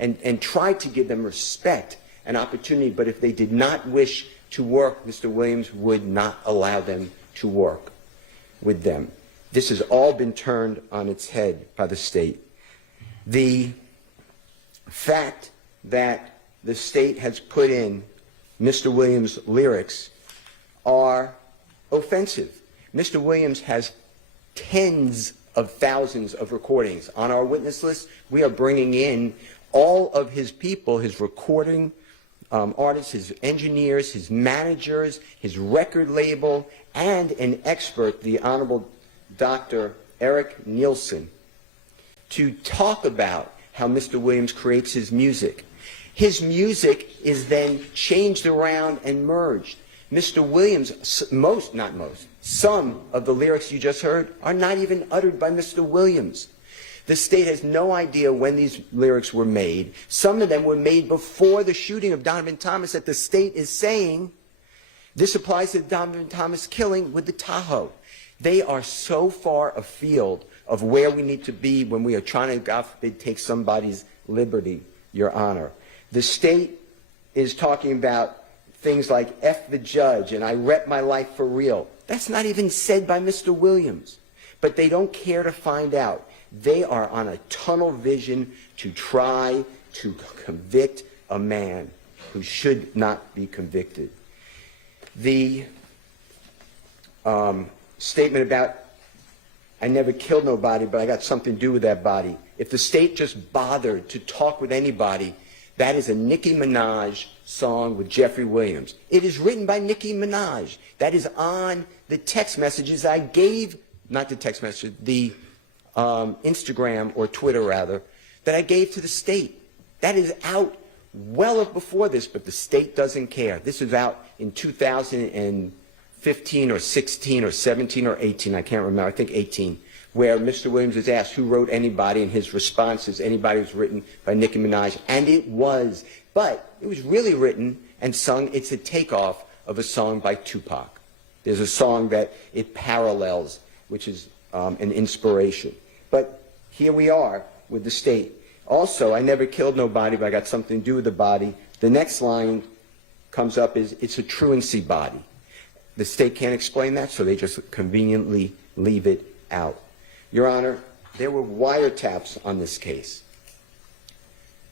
and tried to give them respect and opportunity, but if they did not wish to work, Mr. Williams would not allow them to work with them. This has all been turned on its head by the state. The fact that the state has put in Mr. Williams' lyrics are offensive. Mr. Williams has tens of thousands of recordings. On our witness list, we are bringing in all of his people, his recording artists, his engineers, his managers, his record label, and an expert, the Honorable Dr. Eric Nielsen, to talk about how Mr. Williams creates his music. His music is then changed around and merged. Mr. Williams, some of the lyrics you just heard are not even uttered by Mr. Williams. The state has no idea when these lyrics were made. Some of them were made before the shooting of Donovan Thomas that the state is saying this applies to the Donovan Thomas killing with the Tahoe. They are so far afield of where we need to be when we are trying to, God forbid, take somebody's liberty, Your Honor. The state is talking about things like F the judge and I rep my life for real. That's not even said by Mr. Williams. But they don't care to find out. They are on a tunnel vision to try to convict a man who should not be convicted. The statement about I never killed nobody, but I got something to do with that body. If the state just bothered to talk with anybody, that is a Nicki Minaj song with Jeffrey Williams. It is written by Nicki Minaj. That is on the text messages I gave, not the text message, the Instagram or Twitter rather, that I gave to the state. That is out well before this, but the state doesn't care. This is out in 2015 or 16 or 17 or 18, I can't remember, I think 18, where Mr. Williams was asked who wrote anybody, and his response is anybody was written by Nicki Minaj, and it was. But it was really written and sung. It's a takeoff of a song by Tupac. There's a song that it parallels, which is an inspiration. But here we are with the state. Also, I never killed nobody, but I got something to do with the body. The next line comes up is, it's a truancy body. The state can't explain that, so they just conveniently leave it out. Your Honor, there were wiretaps on this case.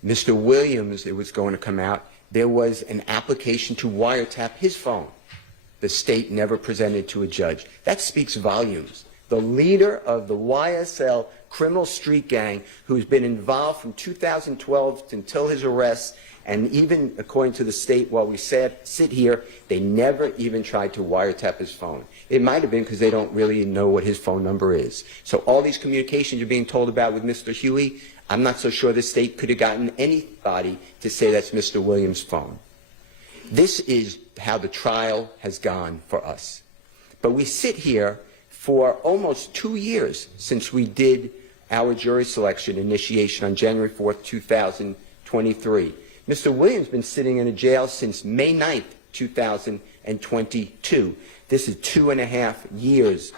Mr. Williams, it was going to come out, there was an application to wiretap his phone. The state never presented to a judge. That speaks volumes. The leader of the YSL criminal street gang, who's been involved from 2012 until his arrest, and even according to the state, while we sit here, they never even tried to wiretap his phone. It might have been because they don't really know what his phone number is. So all these communications you're being told about with Mr. Huey, I'm not so sure the state could have gotten anybody to say that's Mr. Williams' phone. This is how the trial has gone for us. But we sit here for almost 2 years since we did our jury selection initiation on January 4th, 2023. Mr. Williams has been sitting in a jail since May 9th, 2022. This is 2.5 years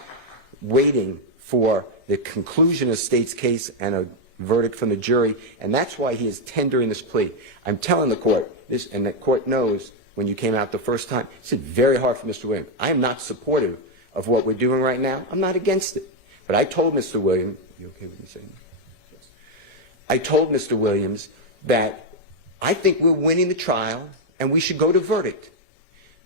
waiting for the conclusion of the state's case and a verdict from the jury, and that's why he is tendering this plea. I'm telling the court this, and the court knows when you came out the first time, it's very hard for Mr. Williams. I am not supportive of what we're doing right now. I'm not against it. But I told Mr. Williams, you okay with me saying that? Yes. I told Mr. Williams that I think we're winning the trial and we should go to verdict.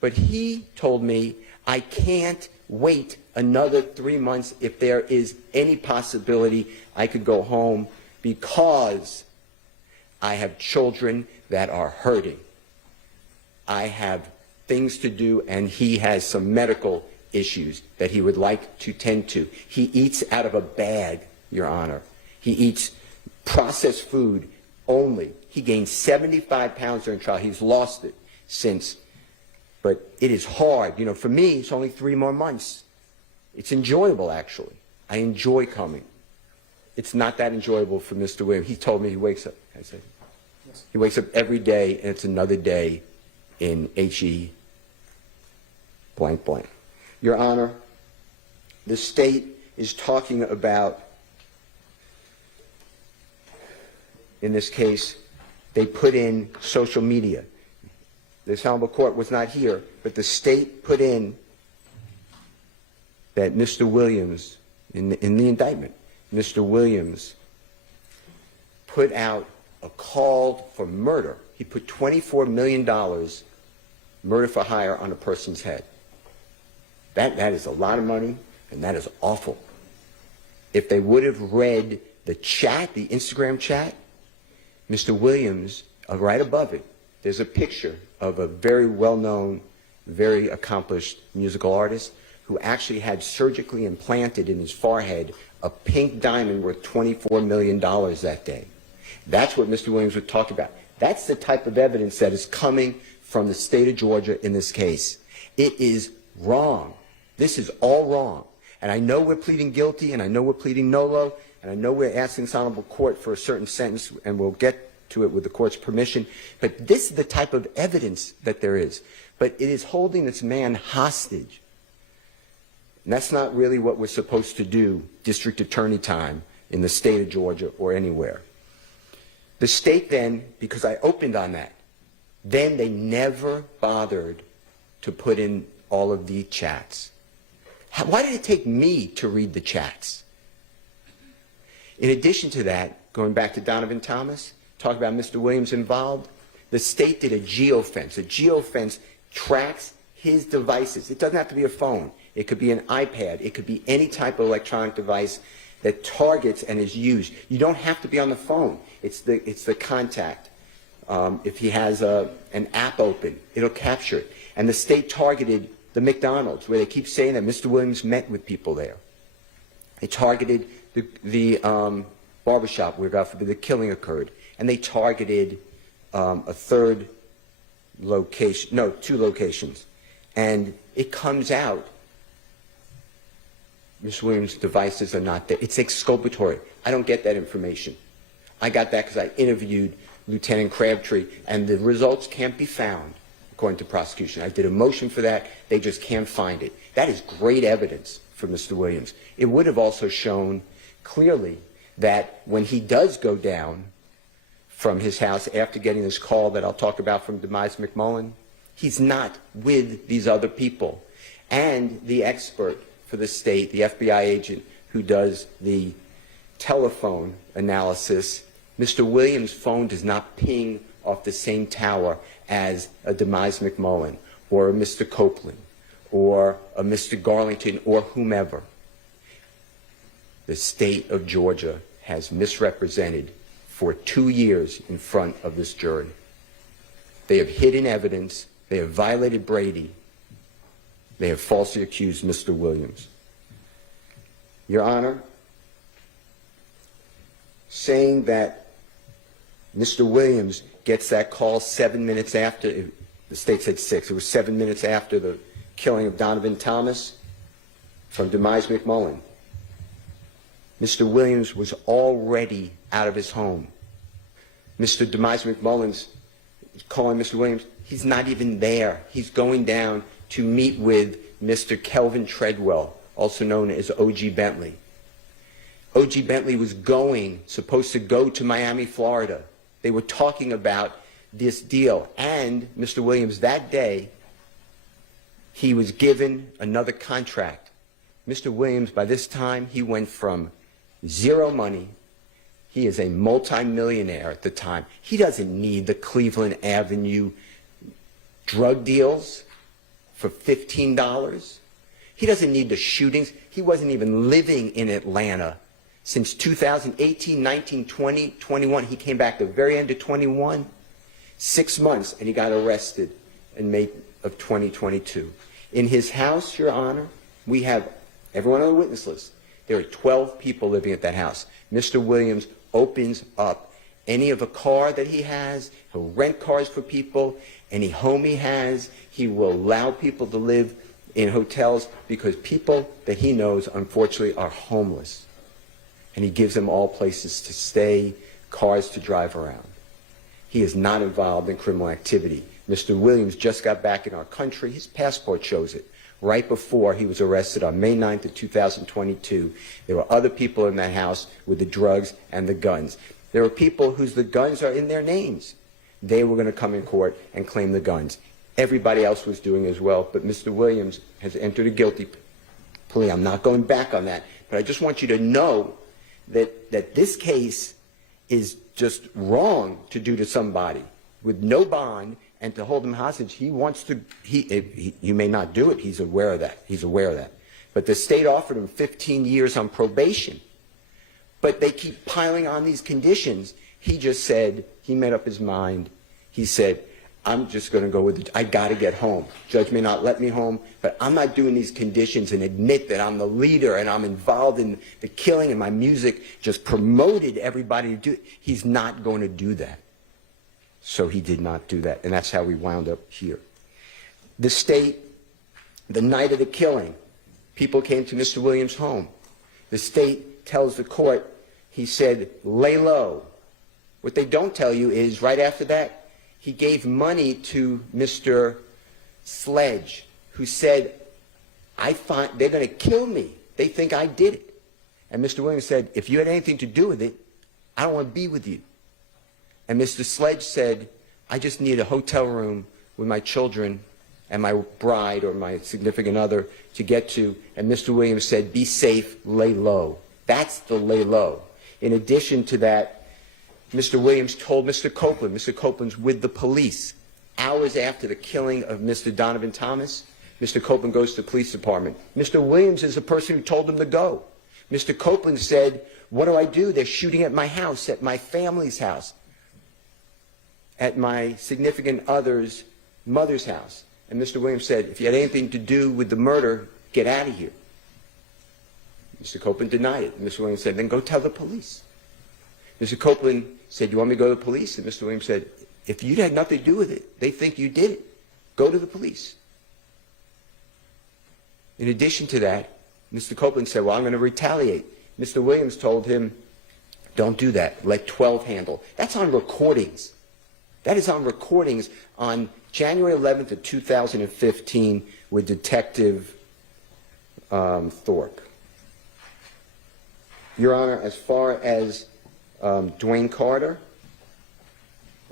But he told me I can't wait another 3 months if there is any possibility I could go home because I have children that are hurting. I have things to do, and he has some medical issues that he would like to tend to. He eats out of a bag, Your Honor. He eats processed food only. He gained 75 pounds during trial. He's lost it since. But it is hard. You know, for me, it's only 3 more months. It's enjoyable, actually. I enjoy coming. It's not that enjoyable for Mr. Williams. He told me he wakes up. Can I say? Yes. He wakes up every day, and it's another day in HE blank blank. Your Honor, the state is talking about, in this case, they put in social media. This honorable court was not here, but the state put in that Mr. Williams, in the indictment, Mr. Williams put out a call for murder. He put $24 million murder for hire on a person's head. That is a lot of money, and that is awful. If they would have read the chat, the Instagram chat, Mr. Williams, right above it, there's a picture of a very well-known, very accomplished musical artist who actually had surgically implanted in his forehead a pink diamond worth $24 million that day. That's what Mr. Williams would talk about. That's the type of evidence that is coming from the state of Georgia in this case. It is wrong. This is all wrong. And I know we're pleading guilty, and I know we're pleading nolo, and I know we're asking this honorable court for a certain sentence, and we'll get to it with the court's permission. But this is the type of evidence that there is. But it is holding this man hostage. And that's not really what we're supposed to do, district attorney time, in the state of Georgia or anywhere. The state then, because I opened on that, then they never bothered to put in all of the chats. Why did it take me to read the chats? In addition to that, going back to Donovan Thomas, talk about Mr. Williams involved, the state did a geofence. A geofence tracks his devices. It doesn't have to be a phone. It could be an iPad. It could be any type of electronic device that targets and is used. You don't have to be on the phone. It's the contact. If he has an app open, it'll capture it. And the state targeted the McDonald's, where they keep saying that Mr. Williams met with people there. They targeted the barbershop where, God forbid, the killing occurred. And they targeted a third location, no, 2 locations. And it comes out, Mr. Williams' devices are not there. It's exculpatory. I don't get that information. I got that because I interviewed Lieutenant Crabtree, and the results can't be found, according to prosecution. I did a motion for that. They just can't find it. That is great evidence for Mr. Williams. It would have also shown clearly that when he does go down from his house after getting this call that I'll talk about from Demise McMullen, he's not with these other people. And the expert for the state, the FBI agent who does the telephone analysis, Mr. Williams' phone does not ping off the same tower as a Demise McMullen or a Mr. Copeland or a Mr. Garlington or whomever. The state of Georgia has misrepresented for 2 years in front of this jury. They have hidden evidence. They have violated Brady. They have falsely accused Mr. Williams. Your Honor, saying that Mr. Williams gets that call 7 minutes after, the state said 6, it was 7 minutes after the killing of Donovan Thomas from Demise McMullen. Mr. Williams was already out of his home. Mr. Demise McMullen's calling Mr. Williams. He's not even there. He's going down to meet with Mr. Kelvin Treadwell, also known as O.G. Bentley. O.G. Bentley was supposed to go to Miami, Florida. They were talking about this deal. And Mr. Williams, that day, he was given another contract. Mr. Williams, by this time, he went from zero money. He is a multimillionaire at the time. He doesn't need the Cleveland Avenue drug deals for $15. He doesn't need the shootings. He wasn't even living in Atlanta since 2018, 19, 20, 21. He came back the very end of 21, 6 months, and he got arrested in May of 2022. In his house, Your Honor, we have everyone on the witness list. There are 12 people living at that house. Mr. Williams opens up any of a car that he has. He'll rent cars for people. Any home he has, he will allow people to live in hotels because people that he knows, unfortunately, are homeless. And he gives them all places to stay, cars to drive around. He is not involved in criminal activity. Mr. Williams just got back in our country. His passport shows it. Right before he was arrested on May 9th of 2022, there were other people in that house with the drugs and the guns. There are people the guns are in their names. they were going to come in court and claim the guns. Everybody else was doing as well, but Mr. Williams has entered a guilty plea. I'm not going back on that, but I just want you to know that this case is just wrong to do to somebody with no bond and to hold him hostage. He wants to, you may not do it, he's aware of that. He's aware of that. But the state offered him 15 years on probation. But they keep piling on these conditions. He just said, he made up his mind. He said, I'm just going to go with it. I got to get home. Judge may not let me home, but I'm not doing these conditions and admit that I'm the leader and I'm involved in the killing, and my music just promoted everybody to do it. He's not going to do that. So he did not do that, and that's how we wound up here. The state, the night of the killing, people came to Mr. Williams' home. The state tells the court, he said, lay low. What they don't tell you is right after that, he gave money to Mr. Sledge, who said, they're going to kill me. They think I did it. And Mr. Williams said, if you had anything to do with it, I don't want to be with you. And Mr. Sledge said, I just need a hotel room with my children and my bride or my significant other to get to. And Mr. Williams said, be safe, lay low. That's the lay low. In addition to that, Mr. Williams told Mr. Copeland's with the police. Hours after the killing of Mr. Donovan Thomas, Mr. Copeland goes to the police department. Mr. Williams is the person who told him to go. Mr. Copeland said, what do I do? They're shooting at my house, at my family's house, at my significant other's mother's house. And Mr. Williams said, if you had anything to do with the murder, get out of here. Mr. Copeland denied it. Mr. Williams said, then go tell the police. Mr. Copeland said, you want me to go to the police? And Mr. Williams said, if you had nothing to do with it, they think you did it. Go to the police. In addition to that, Mr. Copeland said, well, I'm going to retaliate. Mr. Williams told him, don't do that. Let 12 handle. That's on recordings. That is on recordings on January 11th of 2015 with Detective Thorpe. Your Honor, as far as Dwayne Carter,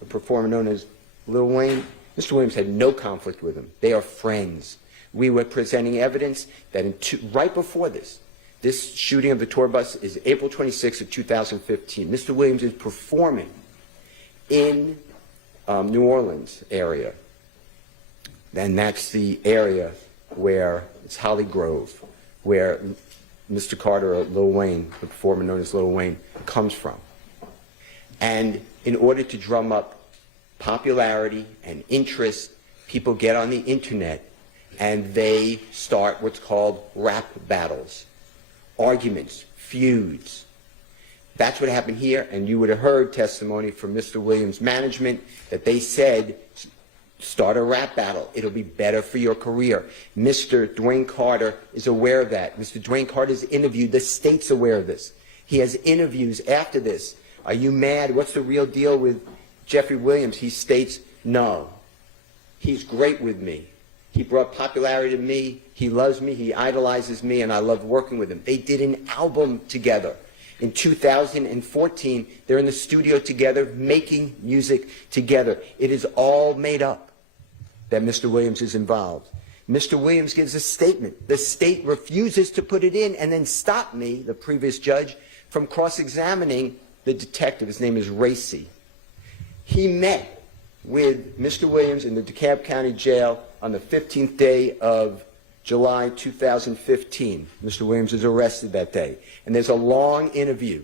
a performer known as Lil Wayne, Mr. Williams had no conflict with him. They are friends. We were presenting evidence that right before this shooting of the tour bus is April 26th of 2015. Mr. Williams is performing in New Orleans area. And that's the area where it's Holly Grove, where Mr. Carter, or Lil Wayne, the performer known as Lil Wayne, comes from. And in order to drum up popularity and interest, people get on the internet and they start what's called rap battles, arguments, feuds. That's what happened here, and you would have heard testimony from Mr. Williams' management that they said, start a rap battle. It'll be better for your career. Mr. Dwayne Carter is aware of that. Mr. Dwayne Carter's interviewed. The state's aware of this. He has interviews after this. Are you mad? What's the real deal with Jeffrey Williams? He states, no. He's great with me. He brought popularity to me. He loves me. He idolizes me, and I love working with him. They did an album together. In 2014, they're in the studio together, making music together. It is all made up that Mr. Williams is involved. Mr. Williams gives a statement. The state refuses to put it in and then stop me, the previous judge, from cross-examining the detective. His name is Racy. He met with Mr. Williams in the DeKalb County Jail on the 15th day of July 2015. Mr. Williams is arrested that day. And there's a long interview.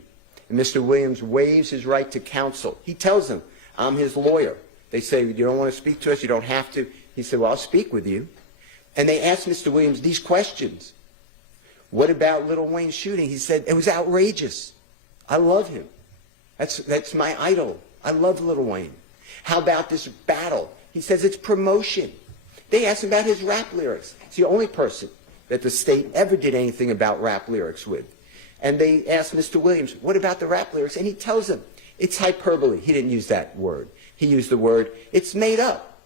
And Mr. Williams waives his right to counsel. He tells them, I'm his lawyer. They say, you don't want to speak to us? You don't have to. He said, well, I'll speak with you. And they asked Mr. Williams these questions. What about Lil Wayne's shooting? He said, it was outrageous. I love him. That's my idol. I love Lil Wayne. How about this battle? He says it's promotion. They asked him about his rap lyrics. It's the only person that the state ever did anything about rap lyrics with. And they asked Mr. Williams, what about the rap lyrics? And he tells them, it's hyperbole. He didn't use that word. He used the word, it's made up.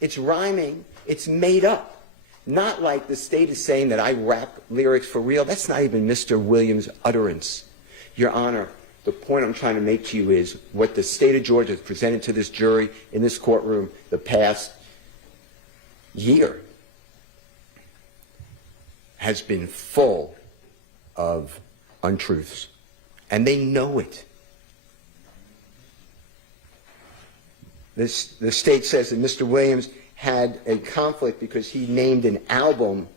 It's rhyming. It's made up. Not like the state is saying that I rap lyrics for real. That's not even Mr. Williams' utterance. Your Honor, The point I'm trying to make to you is what the state of Georgia has presented to this jury in this courtroom the past year has been full of untruths, and they know it. The state says that Mr. Williams had a conflict because he named an album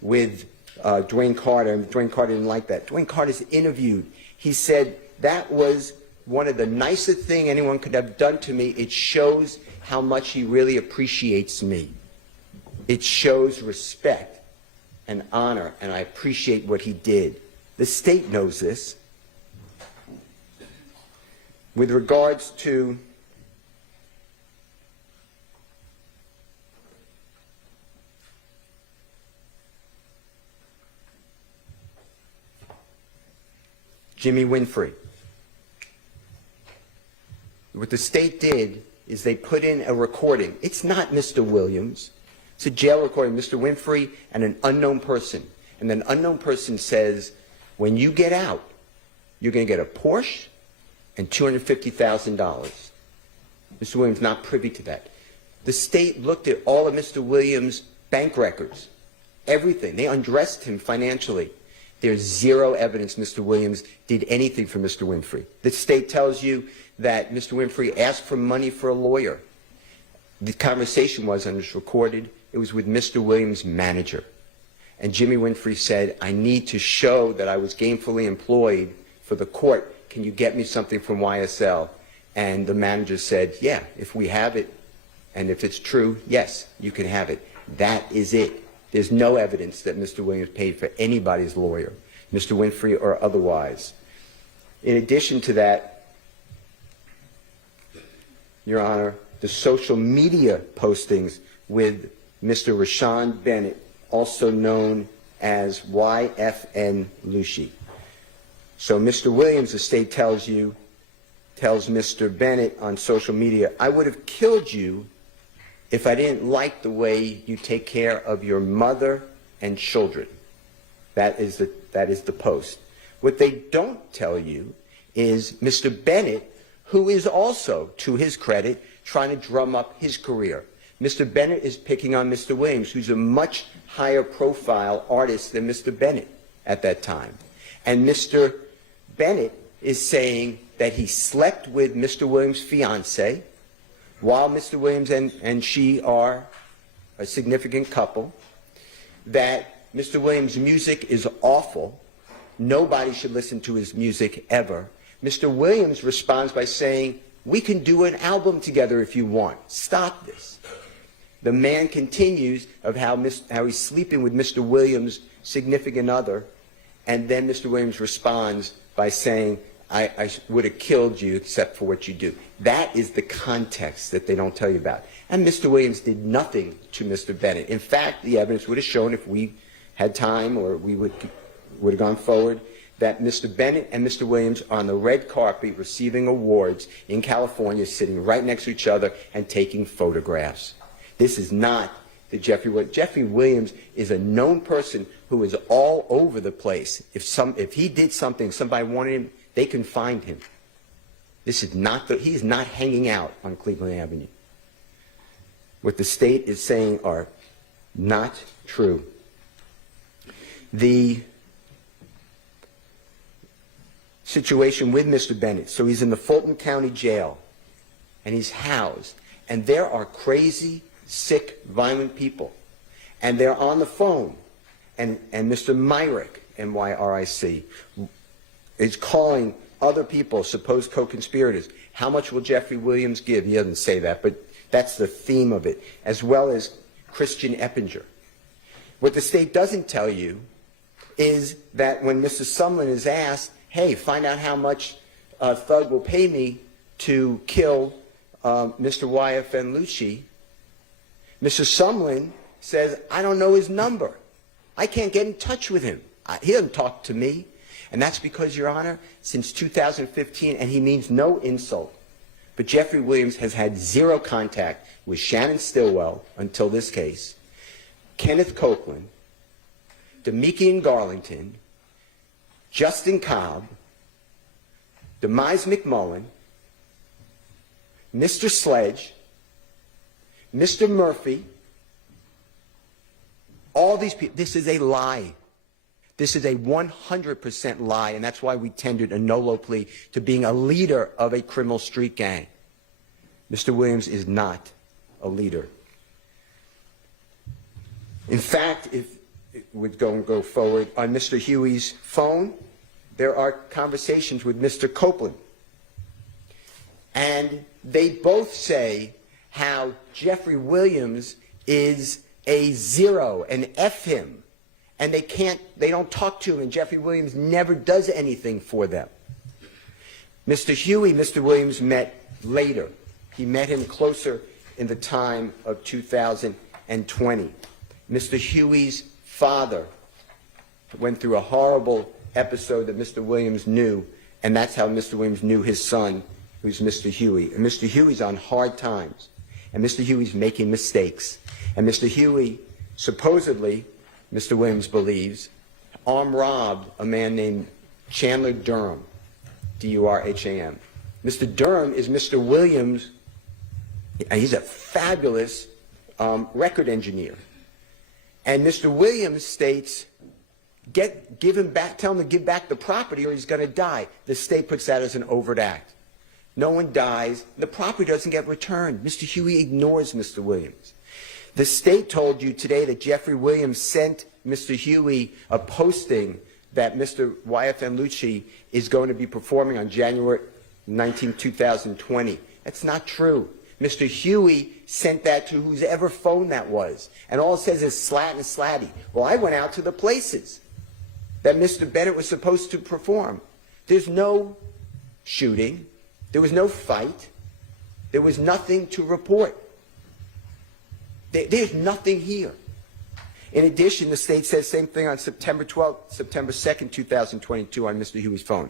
with Dwayne Carter, and Dwayne Carter didn't like that. Dwayne Carter's interviewed. He said, that was one of the nicest things anyone could have done to me. It shows how much he really appreciates me. It shows respect and honor, and I appreciate what he did. The state knows this. With regards to Jimmy Winfrey, what the state did is they put in a recording. It's not Mr. Williams. It's a jail recording, Mr. Winfrey and an unknown person. And an unknown person says, when you get out, you're going to get a Porsche and $250,000. Mr. Williams not privy to that. The state looked at all of Mr. Williams' bank records, everything. They undressed him financially. There's zero evidence Mr. Williams did anything for Mr. Winfrey. The state tells you that Mr. Winfrey asked for money for a lawyer. The conversation was, and it's recorded, it was with Mr. Williams' manager. And Jimmy Winfrey said, I need to show that I was gainfully employed for the court. Can you get me something from YSL? And the manager said, yeah, if we have it, and if it's true, yes, you can have it. That is it. There's no evidence that Mr. Williams paid for anybody's lawyer, Mr. Winfrey or otherwise. In addition to that, Your Honor, the social media postings with Mr. Rashawn Bennett, also known as YFN Lucci. So Mr. Williams, the state tells Mr. Bennett on social media, I would have killed you if I didn't like the way you take care of your mother and children. That is the post. What they don't tell you is Mr. Bennett, who is also, to his credit, trying to drum up his career. Mr. Bennett is picking on Mr. Williams, who's a much higher profile artist than Mr. Bennett at that time. And Mr. Bennett is saying that he slept with Mr. Williams' fiancée while Mr. Williams and she are a significant couple, that Mr. Williams' music is awful. Nobody should listen to his music ever. Mr. Williams responds by saying, we can do an album together if you want. Stop this. The man continues of how he's sleeping with Mr. Williams' significant other, and then Mr. Williams responds by saying, I would have killed you except for what you do. That is the context that they don't tell you about. And Mr. Williams did nothing to Mr. Bennett. In fact, the evidence would have shown, if we had time or we would have gone forward, that Mr. Bennett and Mr. Williams are on the red carpet receiving awards in California, sitting right next to each other and taking photographs. This is not the Jeffrey Williams. Jeffrey Williams is a known person who is all over the place. If he did something, somebody wanted him, they can find him. This is not he is not hanging out on Cleveland Avenue. What the state is saying are not true. The situation with Mr. Bennett, so he's in the Fulton County Jail, and he's housed, and there are crazy, sick, violent people, and they're on the phone, and Mr. Myrick, M-Y-R-I-C, is calling other people, supposed co-conspirators. How much will Jeffrey Williams give? He doesn't say that, but that's the theme of it, as well as Christian Eppinger. What the state doesn't tell you is that when Mr. Sumlin is asked, hey, find out how much Thug will pay me to kill Mr. YFN Lucci, Mr. Sumlin says, I don't know his number. I can't get in touch with him. He doesn't talk to me. And that's because, Your Honor, since 2015, and he means no insult, but Jeffrey Williams has had zero contact with Shannon Stillwell until this case, Kenneth Copeland, Demikian Garlington, Justin Cobb, Demise McMullen, Mr. Sledge, Mr. Murphy, all these people. This is a lie. This is a 100% lie, and that's why we tendered a no-low plea to being a leader of a criminal street gang. Mr. Williams is not a leader. In fact, if it would go forward, on Mr. Huey's phone, there are conversations with Mr. Copeland. And they both say how Jeffrey Williams is a zero, and F him. And they don't talk to him, and Jeffrey Williams never does anything for them. Mr. Huey, Mr. Williams met later. He met him closer in the time of 2020. Mr. Huey's father went through a horrible episode that Mr. Williams knew, and that's how Mr. Williams knew his son, who's Mr. Huey. And Mr. Huey's on hard times, and Mr. Huey's making mistakes. And Mr. Huey, supposedly, Mr. Williams believes, armed robbed a man named Chandler Durham, D-U-R-H-A-M. Mr. Durham is Mr. Williams. He's a fabulous record engineer. And Mr. Williams states, give him back, tell him to give back the property or he's going to die. The state puts that as an overt act. No one dies. The property doesn't get returned. Mr. Huey ignores Mr. Williams. The state told you today that Jeffrey Williams sent Mr. Huey a posting that Mr. YFN Lucci is going to be performing on January 19, 2020. That's not true. Mr. Huey sent that to whoever phone that was. And all it says is slat and slatty. Well, I went out to the places that Mr. Bennett was supposed to perform. There's no shooting. There was no fight. There was nothing to report. There's nothing here. In addition, the state says the same thing on September 12th, September 2nd, 2022 on Mr. Huey's phone.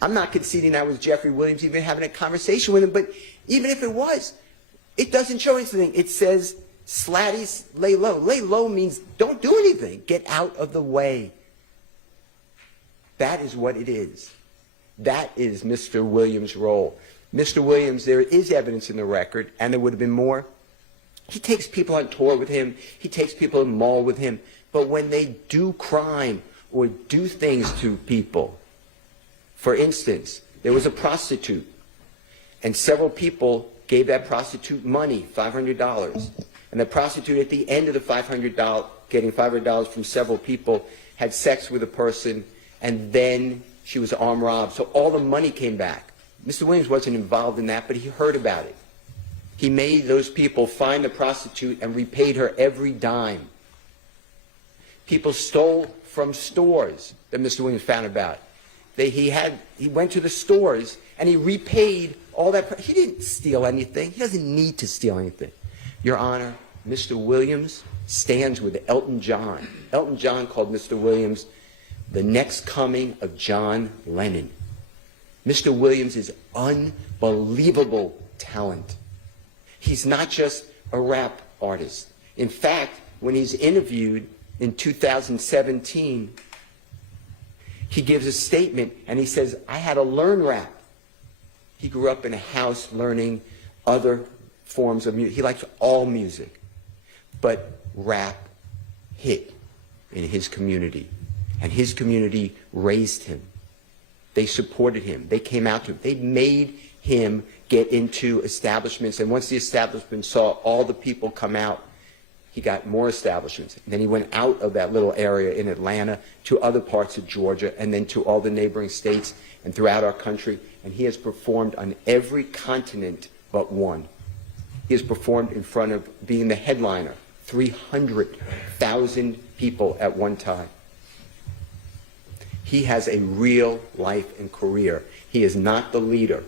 I'm not conceding that was Jeffrey Williams even having a conversation with him, but even if it was, it doesn't show anything. It says, slatties, lay low. Lay low means don't do anything. Get out of the way. That is what it is. That is Mr. Williams' role. Mr. Williams, there is evidence in the record, and there would have been more. He takes people on tour with him. He takes people in the mall with him. But when they do crime or do things to people, for instance, there was a prostitute, and several people gave that prostitute money, $500. And the prostitute, at the end of the $500, getting $500 from several people, had sex with a person, and then she was armed robbed. So all the money came back. Mr. Williams wasn't involved in that, but he heard about it. He made those people find the prostitute and repaid her every dime. People stole from stores that Mr. Williams found about. He went to the stores and he repaid all that. He didn't steal anything. He doesn't need to steal anything. Your Honor, Mr. Williams stands with Elton John. Elton John called Mr. Williams the next coming of John Lennon. Mr. Williams is unbelievable talent. He's not just a rap artist. In fact, when he's interviewed in 2017, he gives a statement and he says, I had to learn rap. He grew up in a house learning other forms of music. He likes all music. But rap hit in his community. And his community raised him. They supported him. They came out to him. They made him get into establishments, and once the establishment saw all the people come out, he got more establishments. And then he went out of that little area in Atlanta to other parts of Georgia, and then to all the neighboring states and throughout our country, and he has performed on every continent but one. He has performed in front of, being the headliner, 300,000 people at one time. He has a real life and career. He is not the leader.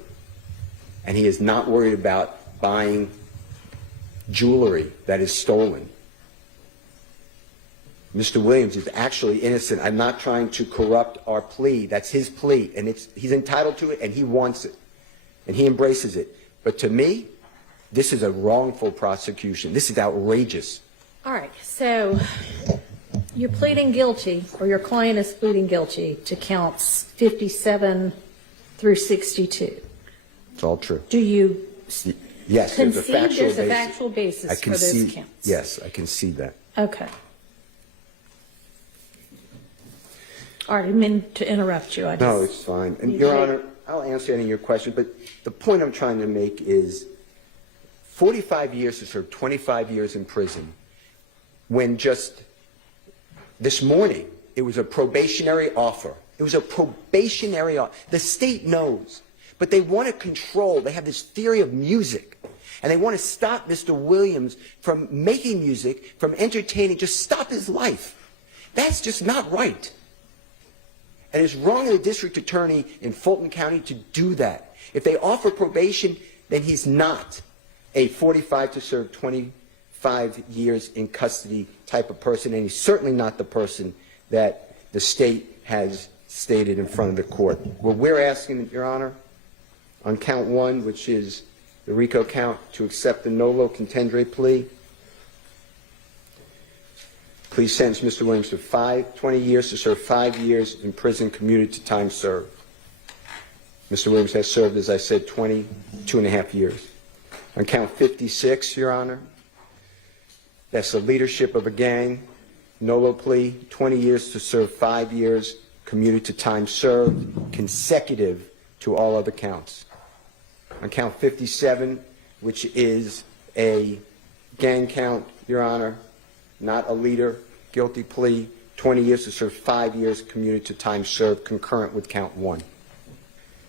And he is not worried about buying jewelry that is stolen. Mr. Williams is actually innocent. I'm not trying to corrupt our plea. That's his plea, and he's entitled to it, and he wants it, and he embraces it. But to me, this is a wrongful prosecution. This is outrageous. All right, so you're pleading guilty, or your client is pleading guilty to counts 57 through 62. It's all true. Do you Yes, there's a concede factual there's basis. a factual basis I for those concede, counts? yes, I concede that. Okay. All right, I didn't mean to interrupt you. No, it's fine. And Your Honor, I'll answer any of your questions, but the point I'm trying to make is 45 years to serve 25 years in prison, when just this morning it was a probationary offer. It was a probationary offer. The state knows, but they want to control. They have this theory of music, and they want to stop Mr. Williams from making music, from entertaining, just stop his life. That's just not right. And it's wrong of the district attorney in Fulton County to do that. If they offer probation, then he's not a 45 to serve 25 years in custody type of person, and he's certainly not the person that the state has stated in front of the court. What we're asking, Your Honor, on count 1, which is the RICO count, to accept the nolo contendere plea. Please sentence Mr. Williams to 20 years to serve 5 years in prison commuted to time served. Mr. Williams has served, as I said, 22.5 years. On count 56, Your Honor, that's the leadership of a gang, nolo plea, 20 years to serve 5 years commuted to time served, consecutive to all other counts. On count 57, which is a gang count, Your Honor, not a leader, guilty plea, 20 years to serve 5 years commuted to time served, concurrent with count 1.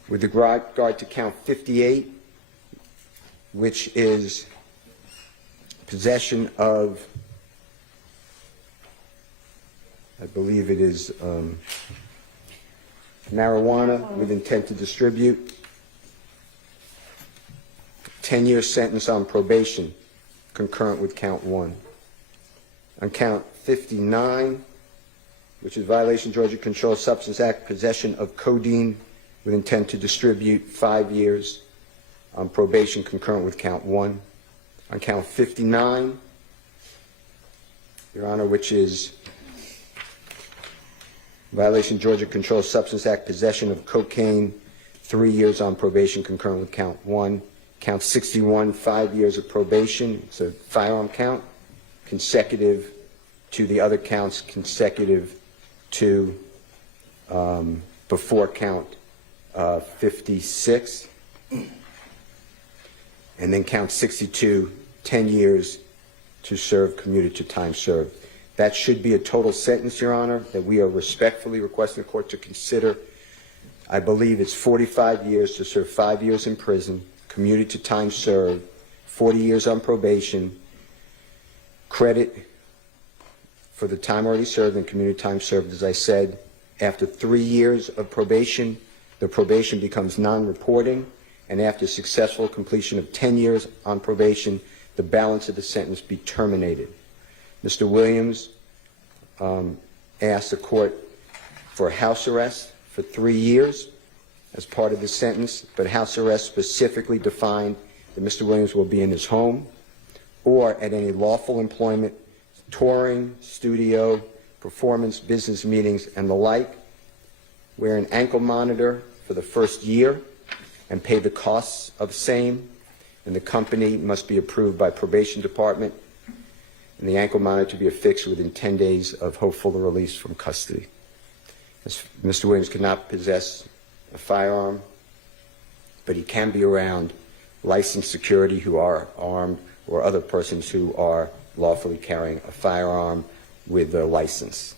With regard to count 58, which is possession of, I believe it is marijuana with intent to distribute, 10-year sentence on probation, concurrent with count 1. On count 59, which is violation of Georgia Controlled Substance Act, possession of codeine with intent to distribute, 5 years on probation, concurrent with count 1. On count 59, Your Honor, which is violation of Georgia Controlled Substance Act, possession of cocaine, 3 years on probation, concurrent with count 1. Count 61, 5 years of probation. It's a firearm count, consecutive to the other counts, consecutive to before count 56. And then count 62, 10 years to serve commuted to time served. That should be a total sentence, Your Honor, that we are respectfully requesting the court to consider. I believe it's 45 years to serve 5 years in prison, commuted to time served, 40 years on probation, credit for the time already served and commuted time served. As I said, after 3 years of probation, the probation becomes non-reporting, and after successful completion of 10 years on probation, the balance of the sentence be terminated. Mr. Williams asked the court for house arrest for 3 years as part of the sentence, but house arrest specifically defined that Mr. Williams will be in his home or at any lawful employment, touring, studio, performance, business meetings, and the like. Wear an ankle monitor for the first year and pay the costs of same, and the company must be approved by probation department, and the ankle monitor to be affixed within 10 days of hopeful release from custody. Mr. Williams cannot possess a firearm, but he can be around licensed security who are armed or other persons who are lawfully carrying a firearm with their license.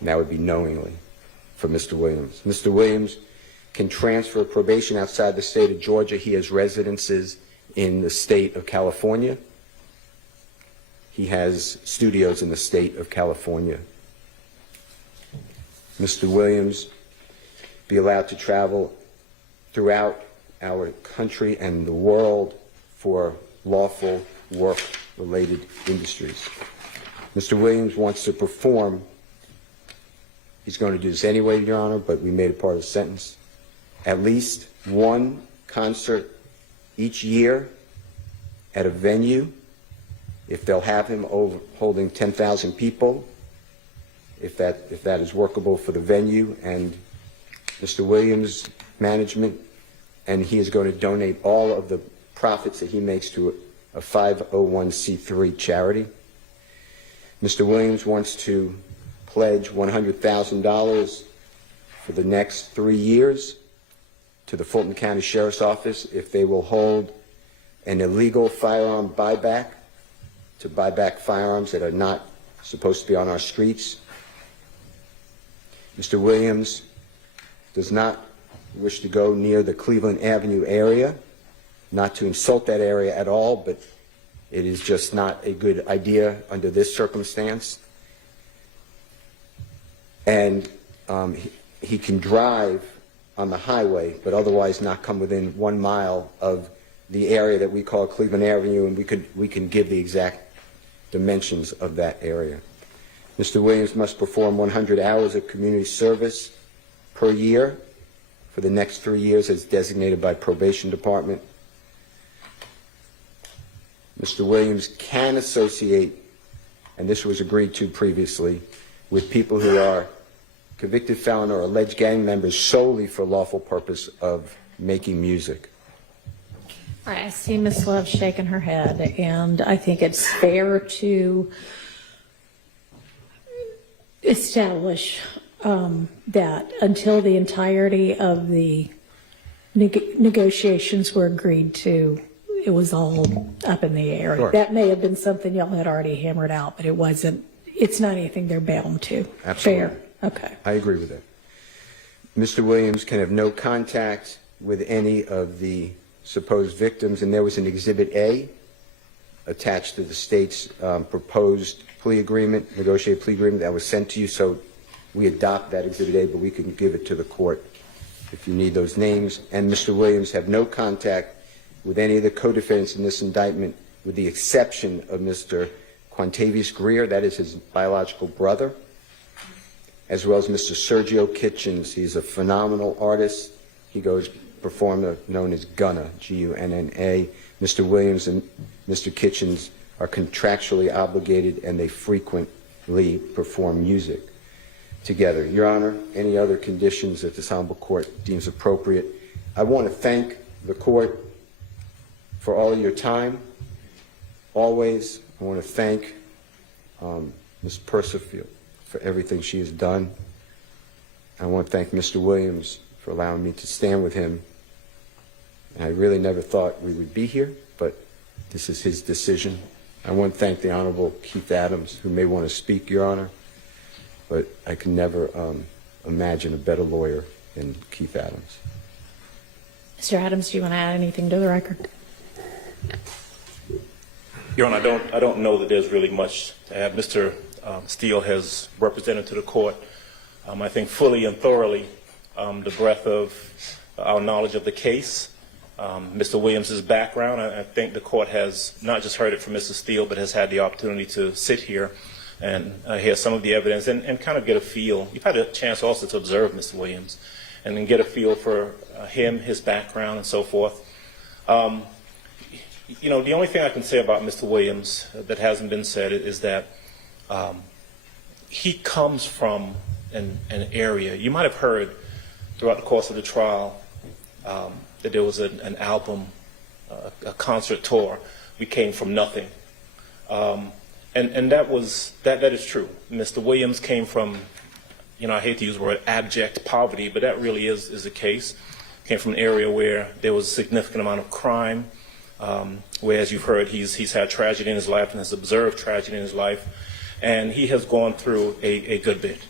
And that would be knowingly for Mr. Williams. Mr. Williams can transfer probation outside the state of Georgia. He has residences in the state of California. He has studios in the state of California. Mr. Williams be allowed to travel throughout our country and the world for lawful work-related industries. Mr. Williams wants to perform. He's going to do this anyway, Your Honor, but we made it part of the sentence. At least one concert each year at a venue, if they'll have him holding 10,000 people, if that is workable for the venue. And Mr. Williams management, and he is going to donate all of the profits that he makes to a 501c3 charity. Mr. Williams wants to pledge $100,000 for the next 3 years to the Fulton County Sheriff's Office if they will hold an illegal firearm buyback to buy back firearms that are not supposed to be on our streets. Mr. Williams does not wish to go near the Cleveland Avenue area, not to insult that area at all, but it is just not a good idea under this circumstance. And he can drive on the highway, but otherwise not come within 1 mile of the area that we call Cleveland Avenue, and we can give the exact dimensions of that area. Mr. Williams must perform 100 hours of community service per year for the next 3 years as designated by probation department. Mr. Williams can associate, and this was agreed to previously, with people who are convicted felon or alleged gang members solely for lawful purpose of making music. All right, I see Ms. Love shaking her head, and I think it's fair to establish that until the entirety of the negotiations were agreed to, it was all up in the air. Sure. That may have been something y'all had already hammered out, but it wasn't. It's not anything they're bound to. Absolutely. Fair. Okay. I agree with that. Mr. Williams can have no contact with any of the supposed victims, and there was an Exhibit A attached to the state's proposed plea agreement, negotiated plea agreement that was sent to you, so we adopt that Exhibit A, but we can give it to the court if you need those names. And Mr. Williams have no contact with any of the co-defendants in this indictment, with the exception of Mr. Quantavious Greer, that is his biological brother, as well as Mr. Sergio Kitchens. He's a phenomenal artist. He goes perform known as Gunna, G-U-N-N-A. Mr. Williams and Mr. Kitchens are contractually obligated, and they frequently perform music together. Your Honor, any other conditions that this honorable court deems appropriate? I want to thank the court for all of your time. Always, I want to thank Ms. Percival for everything she has done. I want to thank Mr. Williams for allowing me to stand with him. And I really never thought we would be here, but this is his decision. I want to thank the Honorable Keith Adams, who may want to speak, Your Honor, but I can never imagine a better lawyer than Keith Adams. Mr. Adams, do you want to add anything to the record? Your Honor, I don't know that there's really much to add. Mr. Steele has represented to the court, I think fully and thoroughly, the breadth of our knowledge of the case, Mr. Williams' background. I think the court has not just heard it from Mr. Steele, but has had the opportunity to sit here and hear some of the evidence and kind of get a feel. You've had a chance also to observe Mr. Williams and then get a feel for him, his background, and so forth. You know, the only thing I can say about Mr. Williams that hasn't been said is that he comes from an area. You might have heard throughout the course of the trial that there was an album, a concert tour. We came from nothing. And that is true. Mr. Williams came from, you know, I hate to use the word abject poverty, but that really is the case. Came from an area where there was a significant amount of crime, where, as you've heard, he's had tragedy in his life and has observed tragedy in his life, and he has gone through a good bit.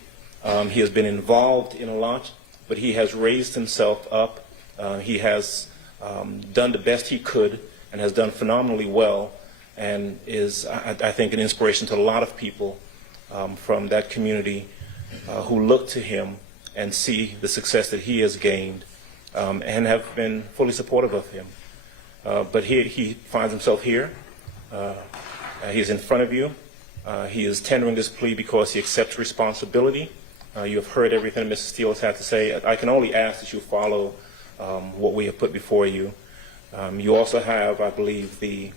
He has been involved in a lot, but he has raised himself up. He has done the best he could and has done phenomenally well, and is, I think, an inspiration to a lot of people from that community who look to him and see the success that he has gained and have been fully supportive of him. But he finds himself here. He's in front of you. He is tendering this plea because he accepts responsibility. You have heard everything Mr. Steele has had to say. I can only ask that you follow what we have put before you. You also have, I believe, the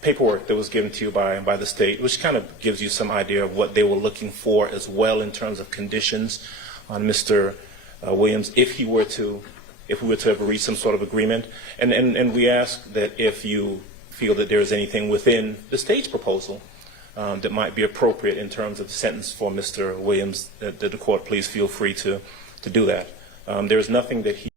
paperwork that was given to you by the state, which kind of gives you some idea of what they were looking for as well in terms of conditions Mr. Williams if we were to ever reach some sort of agreement. And we ask that if you feel that there is anything within the state's proposal that might be appropriate in terms of the sentence for Mr. Williams, that the court please feel free to do that. There is nothing that he